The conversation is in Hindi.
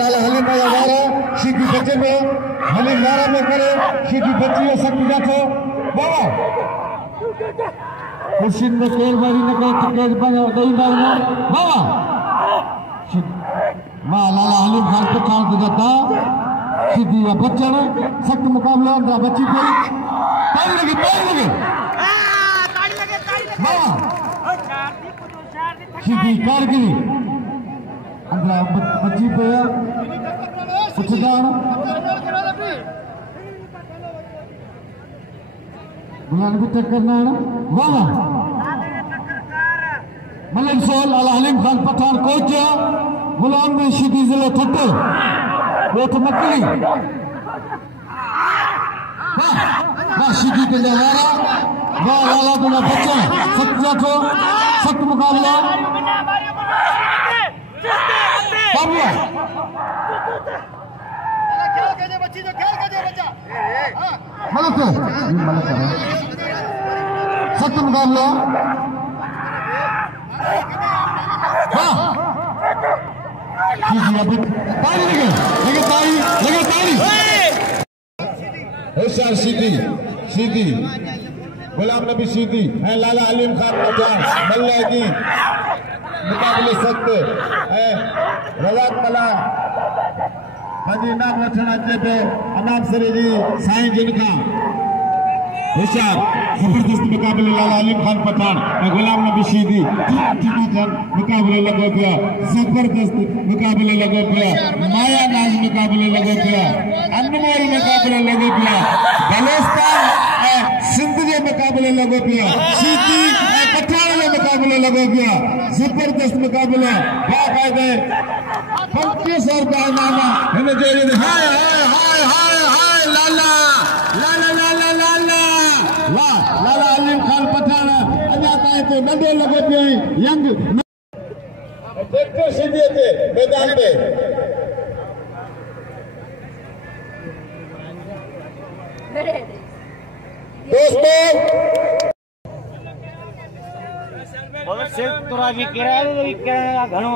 लाला हलीम भाई आवारा सीधी बच्चे में हलीम नारा में करे सीधी बच्ची है सब जातो बाबा कुर्सी में केर बारी न करे केर बना दई बारना बाबा मां लाला हलीम खान पठान को जाता सीधी बच्चा ने सख्त मुकाबला अंदर बच्ची को ताली लगे बाबा सीधी कारगिरी अंदर बच्ची पे उठदान बुलान को टक्कर ना वाह मलिक सोल लाला हलीम खान पठान कोच गुलाम में सीधी जिले ठट्टे वो तो मक्कली वाह सीधी के जवारा वाह लाला दुना बच्चा सच्चा तो सख्त मुकाबला बाबूआ मलक सख्त मुकाबला वाह होशियार सीधी सीधी गुलाम नबी सीधी है लाला हलीम खान पठान मल्ले की मुकाबले सख्त है रवाब कला पंजी नाम वठण अचे पे अनाम सरे जी साईं जिनका होशियार जबरदस्त मुकाबले लाला हलीम खान पठान और गुलाम नबी सीधी मुकाबले लगो पिया जबरदस्त मुकाबले लगो पिया माया नाज मुकाबले लगो पिया अनमोल मुकाबले लगो पिया बलोचिस्तान सिंध के मुकाबले लगो पिया सीधी पठान में मुकाबले लगो पिया जबरदस्त मुकाबला बाकायदे 2500 रुपया इनामा हिन जो हाय हाय हाय हाय हाय लाला लाला लाला लाला वाह लाला हलीम खान पठान अञा ताईं तो नंढो लॻो पियो यंग देखो सीधी ते मैदान में दोस्तों बहुत से तोरा भी किराया घणो